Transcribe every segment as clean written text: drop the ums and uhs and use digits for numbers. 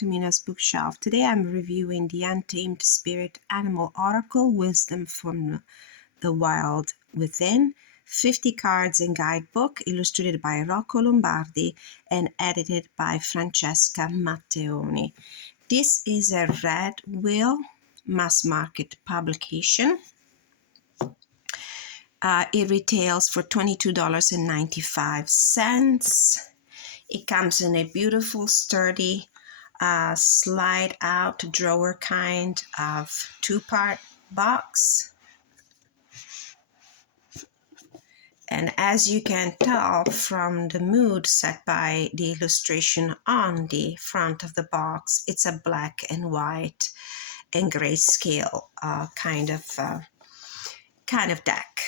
to Mina's Bookshelf. Today I'm reviewing the Untamed Spirit Animal Oracle, Wisdom from the Wild Within, 50 cards and guidebook, illustrated by Rocco Lombardi and edited by Francesca Matteoni. This is a Red Wheel mass market publication. It retails for $22.95. It comes in a beautiful, sturdy, slide-out drawer kind of two-part box. And as you can tell from the mood set by the illustration on the front of the box, it's a black and white and grayscale kind of deck.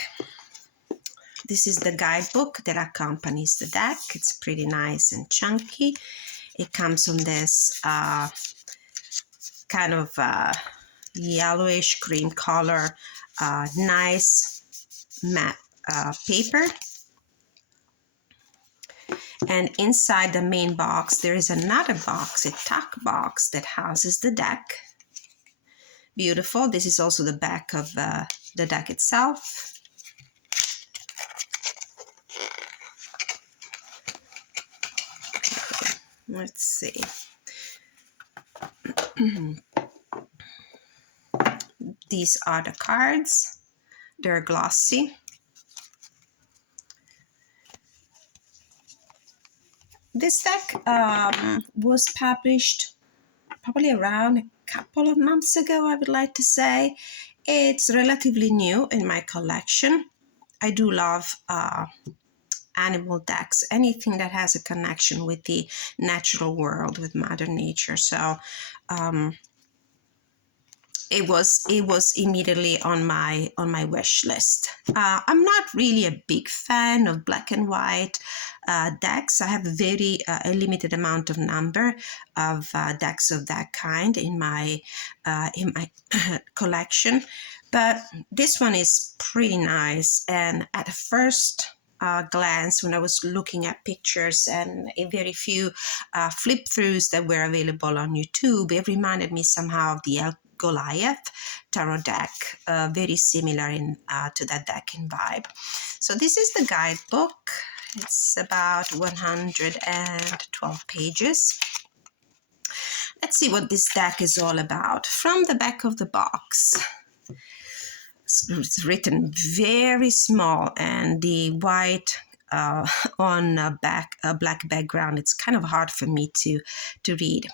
This is the guidebook that accompanies the deck. It's pretty nice and chunky. It comes on this kind of yellowish cream color, nice matte paper. And inside the main box, there is another box, a tuck box that houses the deck. Beautiful. This is also the back of the deck itself. Let's see. These are the cards. They're glossy. This deck was published probably around a couple of months ago, I would like to say. It's relatively new in my collection. I do love animal decks, anything that has a connection with the natural world, with Mother Nature. So it was immediately on my wish list. I'm not really a big fan of black and white decks. I have a limited amount of number of decks of that kind in my collection, but this one is pretty nice. And at first glance, when I was looking at pictures and a very few flip-throughs that were available on YouTube, it reminded me somehow of the Goliath tarot deck, very similar to that deck in vibe. So this is the guidebook. It's about 112 pages. Let's see what this deck is all about. From the back of the box, it's written very small, and the white on a black background, it's kind of hard for me to read.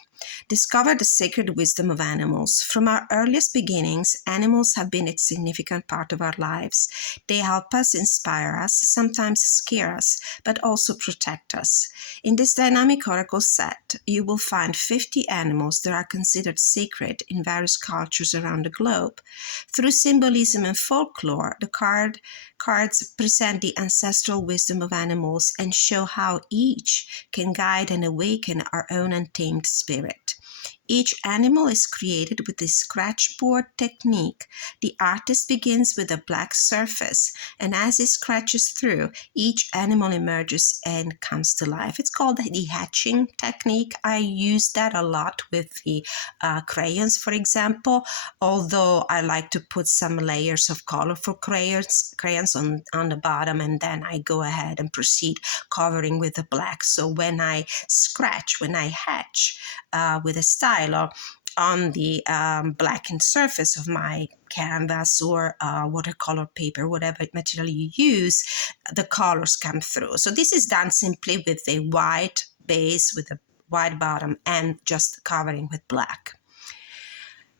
Discover the sacred wisdom of animals. From our earliest beginnings, animals have been a significant part of our lives. They help us, inspire us, sometimes scare us, but also protect us. In this dynamic oracle set, you will find 50 animals that are considered sacred in various cultures around the globe. Through symbolism and folklore, the cards present the ancestral wisdom of animals and show how each can guide and awaken our own untamed spirit. Each animal is created with the scratchboard technique. The artist begins with a black surface, and as he scratches through, each animal emerges and comes to life. It's called the hatching technique. I use that a lot with the crayons, for example, although I like to put some layers of colorful crayons on the bottom, and then I go ahead and proceed covering with the black. So when I hatch with a stylo on the blackened surface of my canvas or watercolor paper, whatever material you use, the colors come through. So this is done simply with a white base with a white bottom and just covering with black.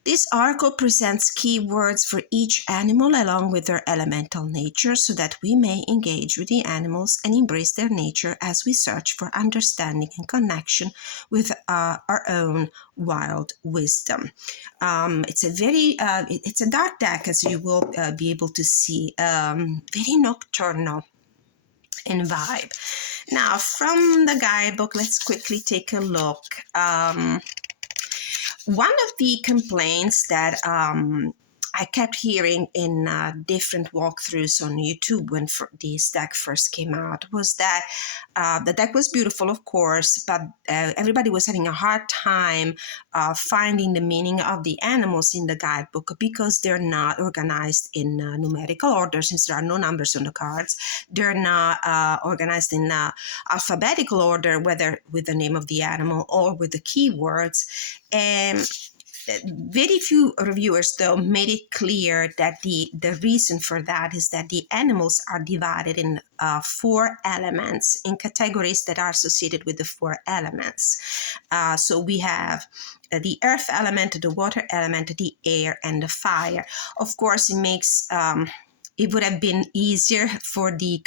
This oracle presents keywords for each animal along with their elemental nature so that we may engage with the animals and embrace their nature as we search for understanding and connection with our own wild wisdom. It's a dark deck, as you will be able to see, very nocturnal in vibe. Now, from the guidebook, let's quickly take a look. One of the complaints that I kept hearing in different walkthroughs on YouTube when this deck first came out was that the deck was beautiful, of course, but everybody was having a hard time finding the meaning of the animals in the guidebook because they're not organized in numerical order, since there are no numbers on the cards. They're not organized in alphabetical order, whether with the name of the animal or with the keywords. And very few reviewers, though, made it clear that the reason for that is that the animals are divided in 4 elements, in categories that are associated with the 4 elements. So we have the earth element, the water element, the air, and the fire. Of course, it makes it would have been easier for the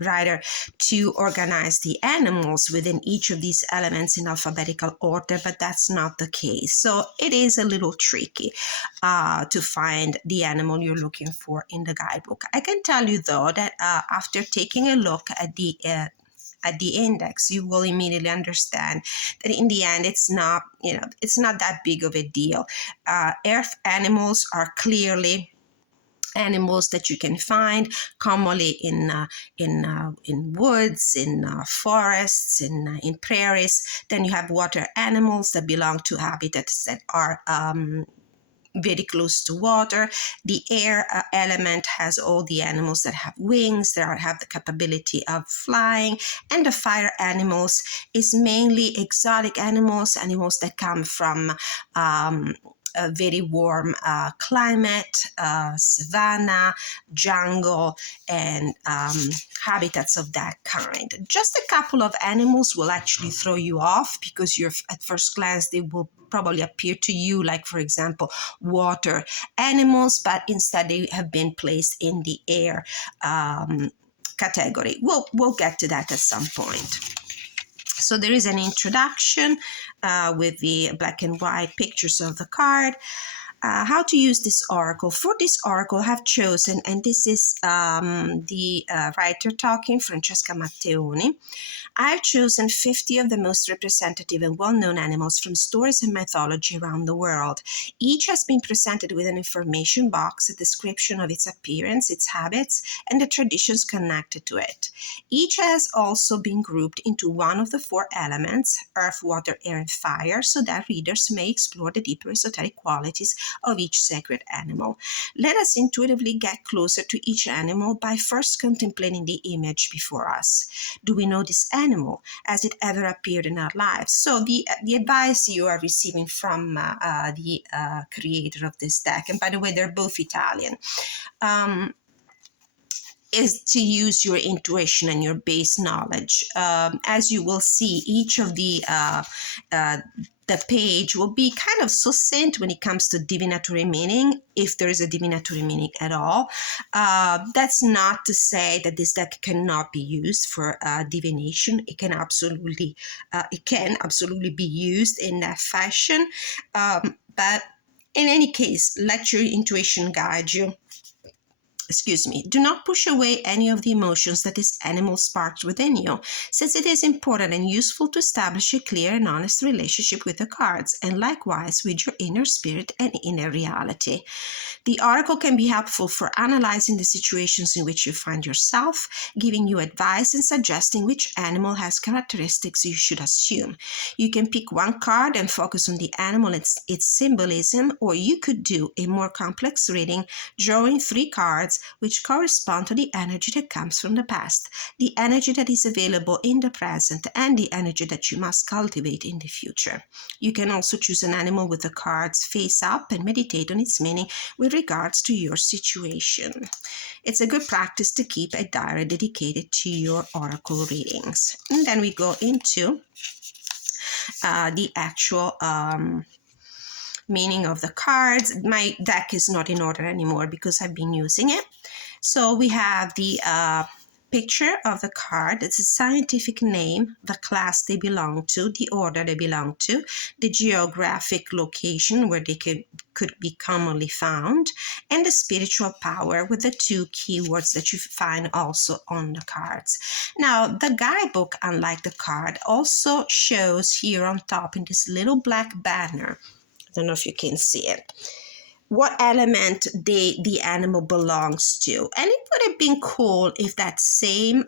writer to organize the animals within each of these elements in alphabetical order, but that's not the case. So it is a little tricky to find the animal you're looking for in the guidebook. I can tell you, though, that after taking a look at the index, you will immediately understand that in the end, it's not that big of a deal. Earth animals are clearly animals that you can find commonly in woods, in forests, in prairies. Then you have water animals that belong to habitats that are very close to water. The air element has all the animals that have wings, that have the capability of flying. And the fire animals is mainly exotic animals that come from a very warm climate, savanna, jungle, and habitats of that kind. Just a couple of animals will actually throw you off because at first glance they will probably appear to you like, for example, water animals, but instead they have been placed in the air category. We'll get to that at some point. So there is an introduction with the black and white pictures of the card. How to use this oracle. For this oracle, I have chosen, and this is the writer talking, Francesca Matteoni. I've chosen 50 of the most representative and well-known animals from stories and mythology around the world. Each has been presented with an information box, a description of its appearance, its habits, and the traditions connected to it. Each has also been grouped into one of the 4 elements, earth, water, air, and fire, so that readers may explore the deeper esoteric qualities of each sacred animal. Let us intuitively get closer to each animal by first contemplating the image before us. Do we know this animal? Has it ever appeared in our lives? So the advice you are receiving from the creator of this deck, and by the way, they're both Italian, is to use your intuition and your base knowledge. As you will see, each of the page will be kind of succinct when it comes to divinatory meaning, if there is a divinatory meaning at all. That's not to say that this deck cannot be used for divination. It can absolutely be used in that fashion. But in any case, let your intuition guide you. Do not push away any of the emotions that this animal sparks within you, since it is important and useful to establish a clear and honest relationship with the cards, and likewise with your inner spirit and inner reality. The oracle can be helpful for analyzing the situations in which you find yourself, giving you advice and suggesting which animal has characteristics you should assume. You can pick one card and focus on the animal and its symbolism, or you could do a more complex reading, drawing 3 cards which correspond to the energy that comes from the past, the energy that is available in the present, and the energy that you must cultivate in the future. You can also choose an animal with the cards face up and meditate on its meaning with regards to your situation. It's a good practice to keep a diary dedicated to your oracle readings. And then we go into the actual meaning of the cards. My deck is not in order anymore because I've been using it. So we have the picture of the card. It's a scientific name, the class they belong to, the order they belong to, the geographic location where they could be commonly found, and the spiritual power with the 2 keywords that you find also on the cards. Now, the guidebook, unlike the card, also shows here on top in this little black banner, I don't know if you can see it, what element the animal belongs to. And it would have been cool if that same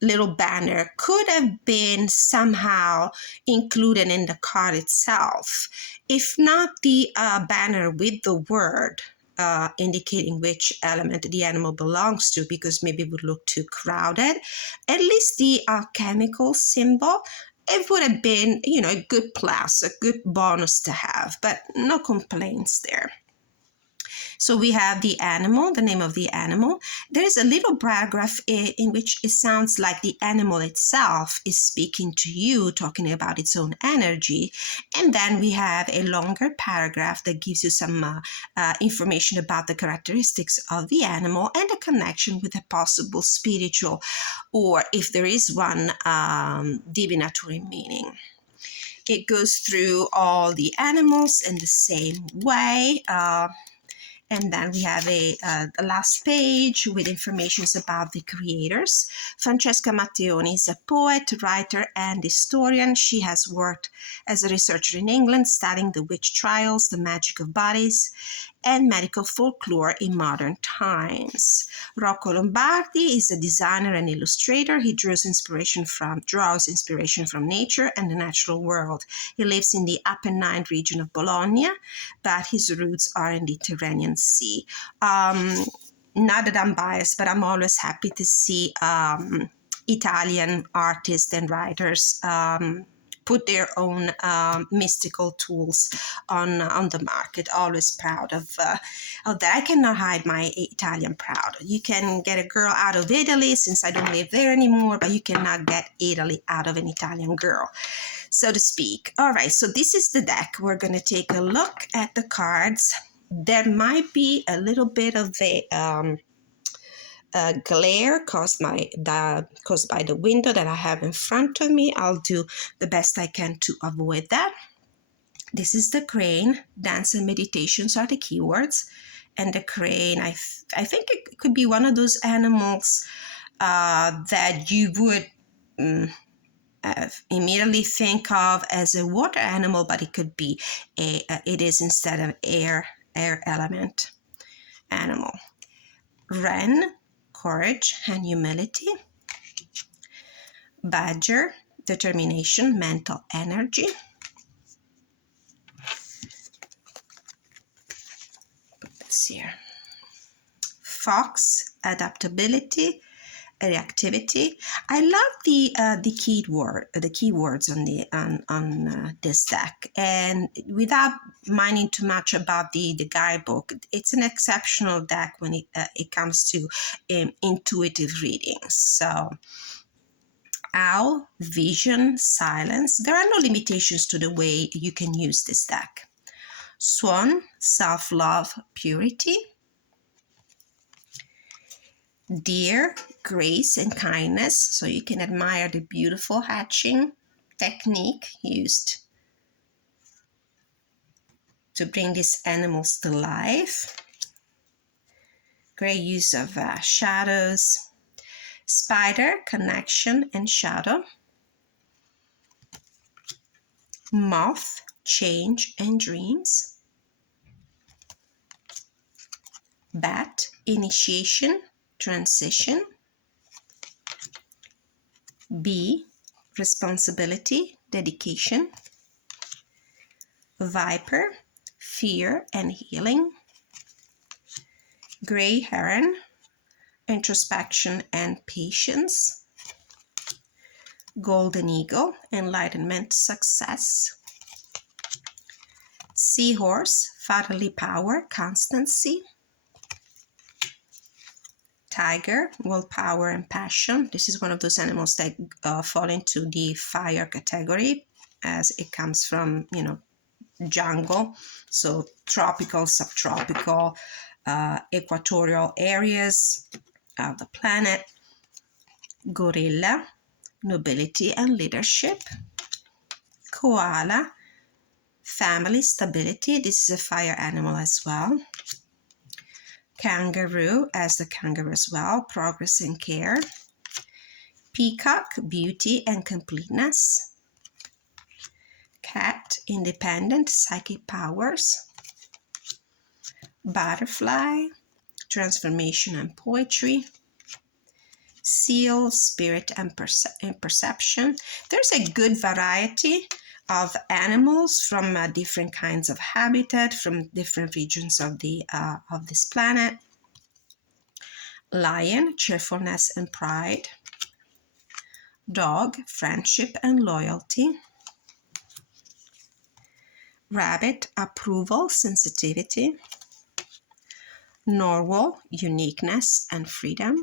little banner could have been somehow included in the card itself. If not the banner with the word indicating which element the animal belongs to, because maybe it would look too crowded, at least the chemical symbol, it would have been, a good plus, a good bonus to have, but no complaints there. So we have the animal, the name of the animal. There is a little paragraph in which it sounds like the animal itself is speaking to you, talking about its own energy. And then we have a longer paragraph that gives you some information about the characteristics of the animal and the connection with a possible spiritual, or if there is one, divinatory meaning. It goes through all the animals in the same way. And then we have a last page with information about the creators. Francesca Matteoni is a poet, writer, and historian. She has worked as a researcher in England, studying the witch trials, the magic of bodies, and medical folklore in modern times. Rocco Lombardi is a designer and illustrator. He draws inspiration from nature and the natural world. He lives in the Apennine region of Bologna, but his roots are in the Tyrrhenian Sea. Not that I'm biased, but I'm always happy to see Italian artists and writers put their own mystical tools on the market. Always proud of that. I cannot hide my Italian proud. You can get a girl out of Italy, since I don't live there anymore, but you cannot get Italy out of an Italian girl, so to speak. All right, so this is the deck. We're going to take a look at the cards. There might be a little bit of a glare caused by the window that I have in front of me. I'll do the best I can to avoid that. This is the crane. Dance and meditations are the keywords. And the crane, I think it could be one of those animals that you would immediately think of as a water animal, but it could be it is instead of air element animal. Wren, courage and humility. Badger, determination, mental energy. Put this here. Fox, adaptability, reactivity. I love the keywords on this deck, and without minding too much about the guidebook, it's an exceptional deck when it comes to intuitive readings. So, owl, vision, silence. There are no limitations to the way you can use this deck. Swan, self-love, purity. Deer, grace and kindness, so you can admire the beautiful hatching technique used to bring these animals to life. Great use of shadows. Spider, connection and shadow. Moth, change and dreams. Bat, initiation, transition. Bee, responsibility, dedication. Viper, fear and healing. Gray heron, introspection and patience. Golden eagle, enlightenment, success. Seahorse, fatherly power, constancy. Tiger, willpower and passion. This is one of those animals that fall into the fire category, as it comes from, jungle. So tropical, subtropical, equatorial areas of the planet. Gorilla, nobility and leadership. Koala, family, stability. This is a fire animal as well. Kangaroo, as the kangaroo as well, progress and care. Peacock, beauty and completeness. Cat, independent, psychic powers. Butterfly, transformation and poetry. Seal, spirit and perception. There's a good variety of animals from different kinds of habitat, from different regions of this planet. Lion, cheerfulness and pride. Dog, friendship and loyalty. Rabbit, approval, sensitivity. Narwhal, uniqueness and freedom.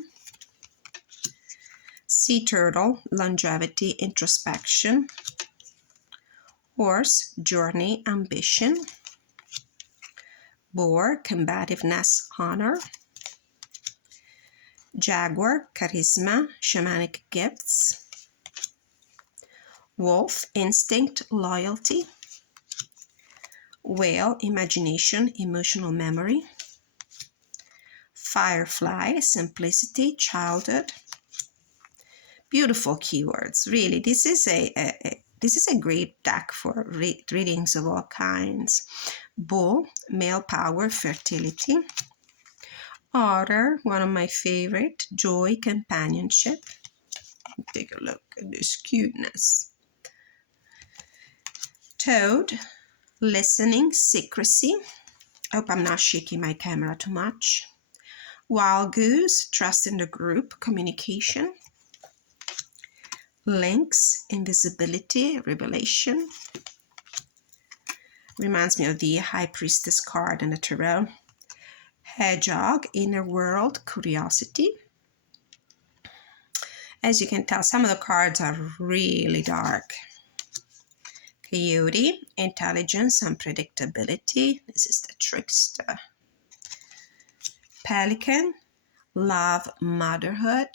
Sea turtle, longevity, introspection. Horse, journey, ambition. Boar, combativeness, honor. Jaguar, charisma, shamanic gifts. Wolf, instinct, loyalty. Whale, imagination, emotional memory. Firefly, simplicity, childhood. Beautiful keywords, really. This is a great deck for readings of all kinds. Bull, male power, fertility. Otter, one of my favorite, joy, companionship. Take a look at this cuteness. Toad, listening, secrecy. I hope I'm not shaking my camera too much. Wild goose, trust in the group, communication. Lynx, invisibility, revelation. Reminds me of the High Priestess card in the tarot. Hedgehog, inner world, curiosity. As you can tell, some of the cards are really dark. Coyote, intelligence, unpredictability. This is the trickster. Pelican, love, motherhood.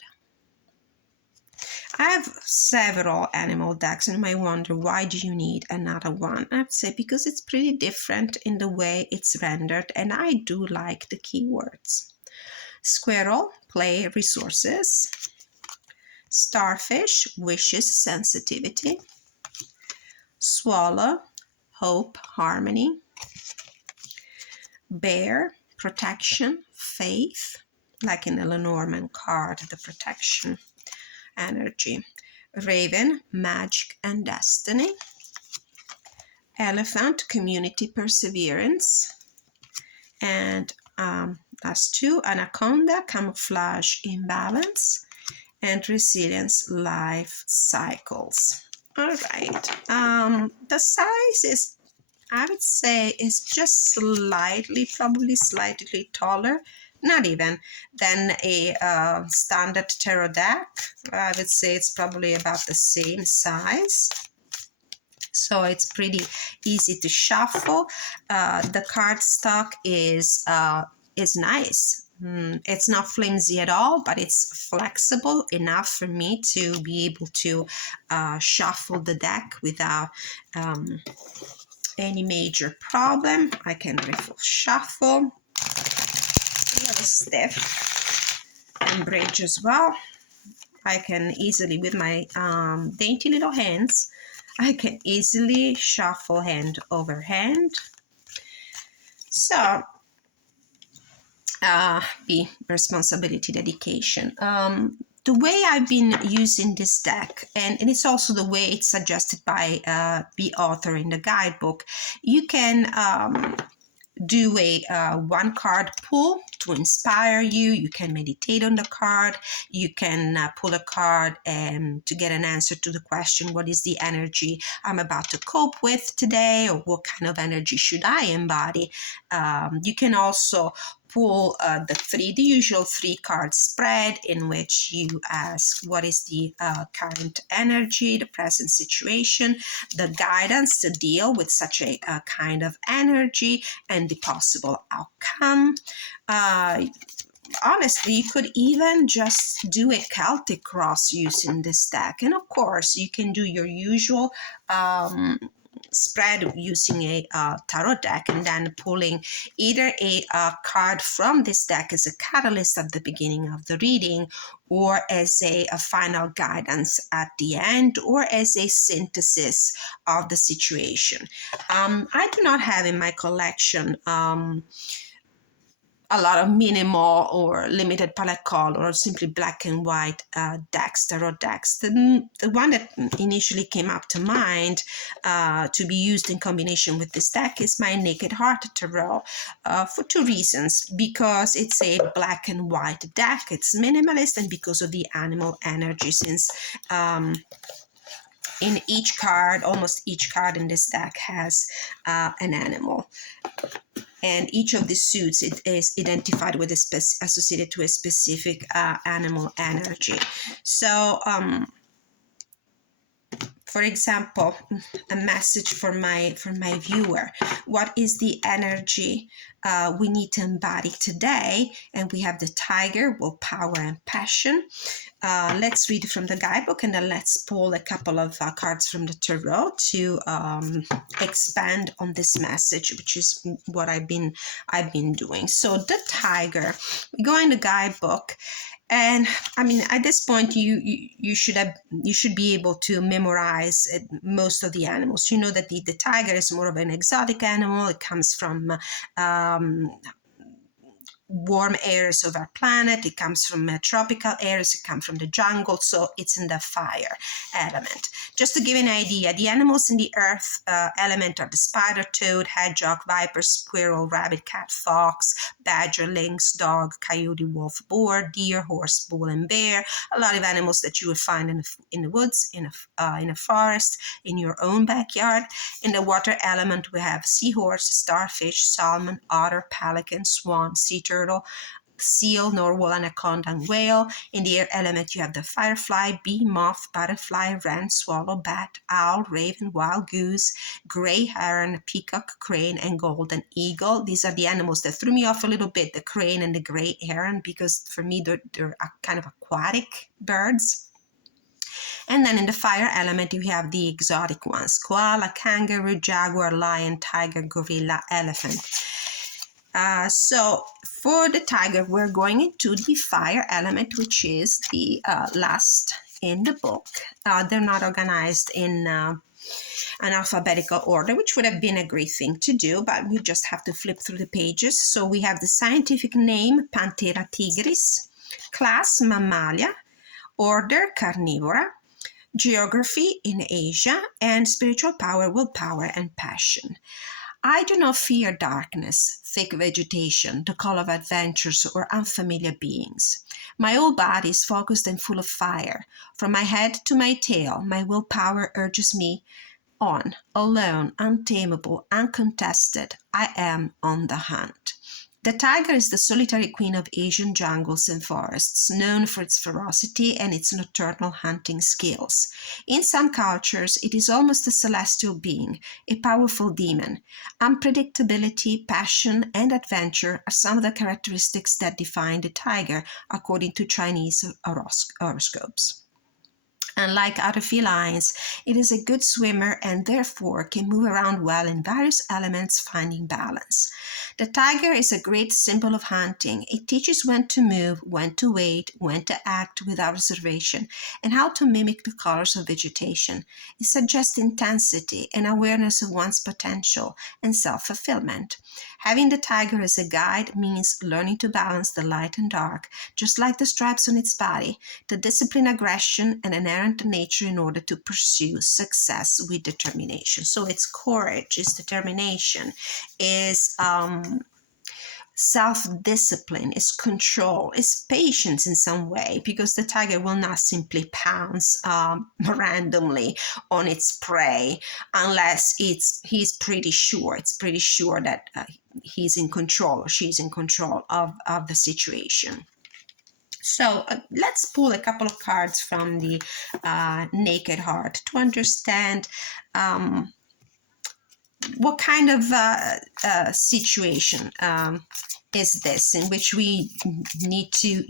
I have several animal decks, and you might wonder, why do you need another one? I have to say, because it's pretty different in the way it's rendered, and I do like the keywords. Squirrel, play, resources. Starfish, wishes, sensitivity. Swallow, hope, harmony. Bear, protection, faith, like in the Lenormand card, the protection energy. Raven, magic and destiny. Elephant, community, perseverance. And last two, anaconda, camouflage, imbalance. And resilience, life cycles. All right. The size is, I would say, is just slightly, probably slightly taller, not even, than a standard tarot deck. I would say it's probably about the same size. So it's pretty easy to shuffle. The cardstock is nice. It's not flimsy at all, but it's flexible enough for me to be able to shuffle the deck without any major problem. I can shuffle. A little stiff and bridge as well. I can easily, with my dainty little hands, I can easily shuffle hand over hand. So, B, responsibility, dedication. The way I've been using this deck, and it's also the way it's suggested by the author in the guidebook, you can do a one card pull to inspire you. You can meditate on the card. You can pull a card to get an answer to the question, what is the energy I'm about to cope with today, or what kind of energy should I embody? You can also pull the usual 3-card spread, in which you ask what is the current energy, the present situation, the guidance to deal with such a kind of energy, and the possible outcome. Honestly, you could even just do a Celtic cross using this deck. And of course, you can do your usual spread using a tarot deck, and then pulling either a card from this deck as a catalyst at the beginning of the reading, or as a final guidance at the end, or as a synthesis of the situation. I do not have in my collection a lot of minimal or limited palette color or simply black and white decks, tarot decks. The one that initially came up to mind to be used in combination with this deck is my Naked Heart Tarot for two reasons. Because it's a black and white deck, it's minimalist, and because of the animal energy, since in each card, almost each card in this deck has an animal. And each of the suits, it is identified with associated to a specific animal energy. So, for example, a message for my viewer: what is the energy we need to embody today? And we have the tiger, willpower and passion. Let's read from the guidebook, and then let's pull a couple of cards from the tarot to expand on this message, which is what I've been doing. So the tiger, we go in the guidebook, and I mean, at this point, you should be able to memorize most of the animals. You know that the tiger is more of an exotic animal. It comes from warm areas of our planet. It comes from tropical areas. It comes from the jungle, so it's in the fire element. Just to give you an idea, the animals in the earth element are the spider, toad, hedgehog, viper, squirrel, rabbit, cat, fox, badger, lynx, dog, coyote, wolf, boar, deer, horse, bull, and bear. A lot of animals that you will find in the woods, in a forest, in your own backyard. In the water element, we have seahorse, starfish, salmon, otter, pelican, swan, sea turtle, seal, narwhal, anaconda, and whale. In the air element, you have the firefly, bee, moth, butterfly, wren, swallow, bat, owl, raven, wild goose, gray heron, peacock, crane, and golden eagle. These are the animals that threw me off a little bit, the crane and the gray heron, because for me they're kind of aquatic birds. And then in the fire element, you have the exotic ones: koala, kangaroo, jaguar, lion, tiger, gorilla, elephant. So for the tiger, we're going into the fire element, which is the last in the book. They're not organized in an alphabetical order, which would have been a great thing to do, but we just have to flip through the pages. So we have the scientific name, Panthera tigris, class, Mammalia, order, Carnivora, geography in Asia, and spiritual power, willpower, and passion. I do not fear darkness, thick vegetation, the call of adventures, or unfamiliar beings. My whole body is focused and full of fire. From my head to my tail, my willpower urges me on, alone, untamable, uncontested. I am on the hunt. The tiger is the solitary queen of Asian jungles and forests, known for its ferocity and its nocturnal hunting skills. In some cultures, it is almost a celestial being, a powerful demon. Unpredictability, passion, and adventure are some of the characteristics that define the tiger, according to Chinese horoscopes. Unlike other felines, it is a good swimmer and therefore can move around well in various elements, finding balance. The tiger is a great symbol of hunting. It teaches when to move, when to wait, when to act without reservation, and how to mimic the colors of vegetation. It suggests intensity and awareness of one's potential and self-fulfillment. Having the tiger as a guide means learning to balance the light and dark, just like the stripes on its body, to discipline aggression and inherent nature in order to pursue success with determination. So it's courage, it's determination, is self-discipline, is control, is patience in some way, because the tiger will not simply pounce randomly on its prey unless he's pretty sure that he's in control or she's in control of the situation. So let's pull a couple of cards from the Naked Heart to understand what kind of situation is this in which we need to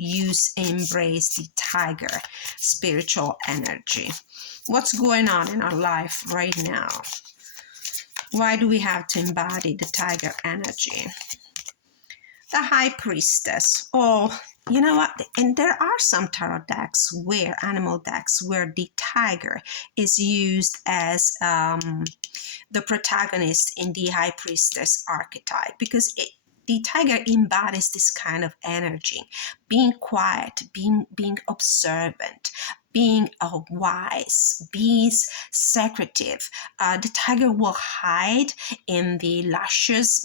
embrace the tiger spiritual energy. What's going on in our life right now? Why do we have to embody the tiger energy? The High Priestess. Oh, you know what? And there are some tarot decks, animal decks, where the tiger is used as the protagonist in the High Priestess archetype, because the tiger embodies this kind of energy, being quiet, being observant, being wise, being secretive. The tiger will hide in the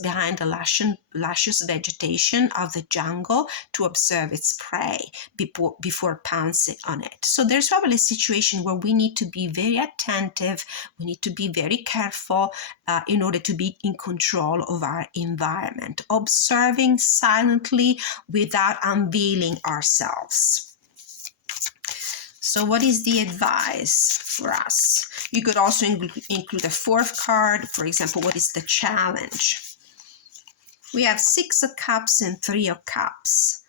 behind the luscious vegetation of the jungle to observe its prey before pouncing on it. So there's probably a situation where we need to be very attentive, we need to be very careful in order to be in control of our environment, observing silently without unveiling ourselves. So what is the advice for us? You could also include a fourth card. For example, what is the challenge? We have 6 of Cups and 3 of Cups.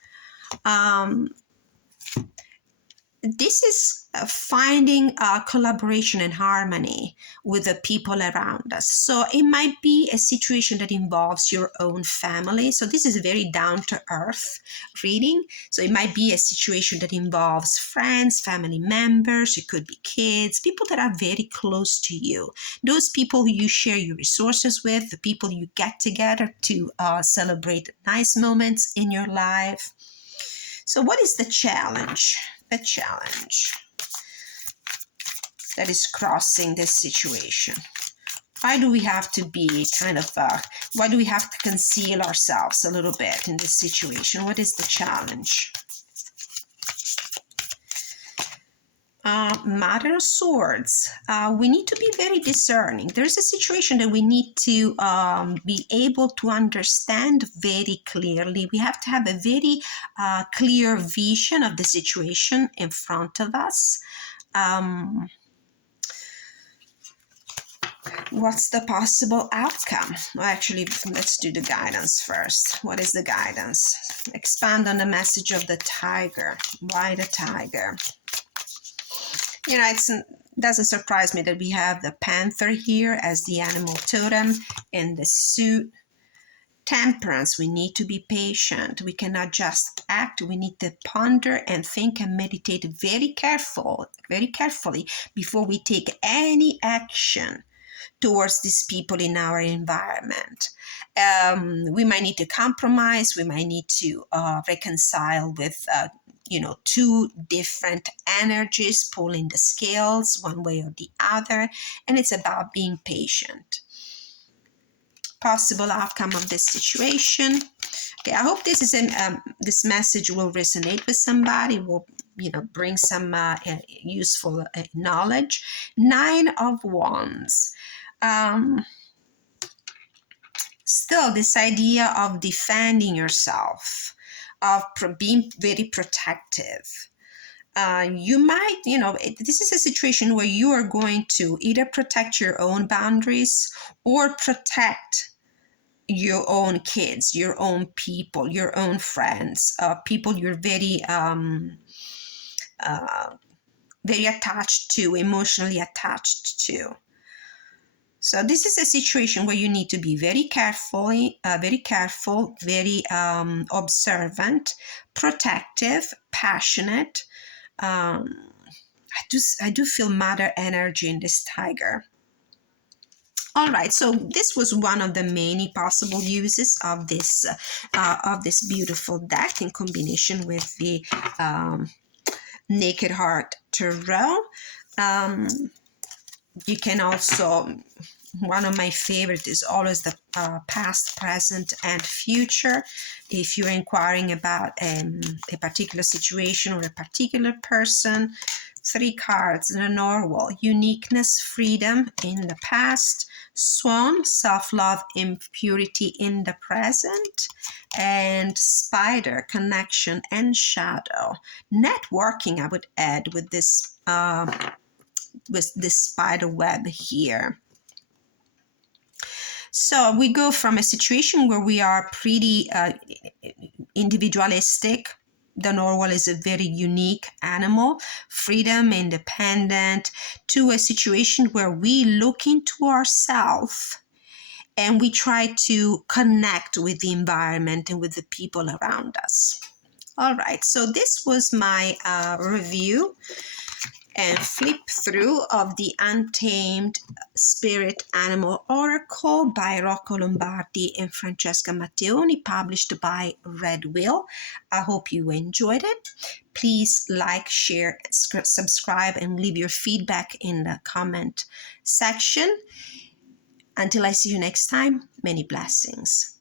This is finding collaboration and harmony with the people around us. So it might be a situation that involves your own family. So this is a very down-to-earth reading. So it might be a situation that involves friends, family members. It could be kids, people that are very close to you. Those people who you share your resources with, the people you get together to celebrate nice moments in your life. So what is the challenge? The challenge that is crossing this situation. Why do we have to be why do we have to conceal ourselves a little bit in this situation? What is the challenge? Matter of Swords. We need to be very discerning. There's a situation that we need to be able to understand very clearly. We have to have a very clear vision of the situation in front of us. What's the possible outcome? Well, actually, let's do the guidance first. What is the guidance? Expand on the message of the tiger. Why the tiger? You know, it doesn't surprise me that we have the panther here as the animal totem in the suit. Temperance, we need to be patient. We cannot just act. We need to ponder and think and meditate very carefully before we take any action towards these people in our environment. We might need to compromise. We might need to reconcile with two different energies pulling the scales one way or the other, and it's about being patient. Possible outcome of this situation. Okay, I hope this message will resonate with somebody, will bring some useful knowledge. 9 of Wands. Still, this idea of defending yourself, of being very protective. You might, this is a situation where you are going to either protect your own boundaries or protect your own kids, your own people, your own friends, people you're very attached to, emotionally attached to. So this is a situation where you need to be very careful, very observant, protective, passionate. I do feel mother energy in this tiger. All right, so this was one of the many possible uses of this beautiful deck in combination with the Naked Heart Tarot. You can also, one of my favorites is always the past, present, and future. If you're inquiring about a particular situation or a particular person, 3 cards, the Narwhal, uniqueness, freedom in the past, Swan, self-love, impurity in the present, and Spider, connection and shadow. Networking, I would add, with this spider web here. So we go from a situation where we are pretty individualistic. The Narwhal is a very unique animal, freedom, independent, to a situation where we look into ourselves and we try to connect with the environment and with the people around us. All right, so this was my review and flip through of the Untamed Spirit Animal Oracle by Rocco Lombardi and Francesca Matteoni, published by Red Wheel. I hope you enjoyed it. Please like, share, subscribe, and leave your feedback in the comment section. Until I see you next time, many blessings.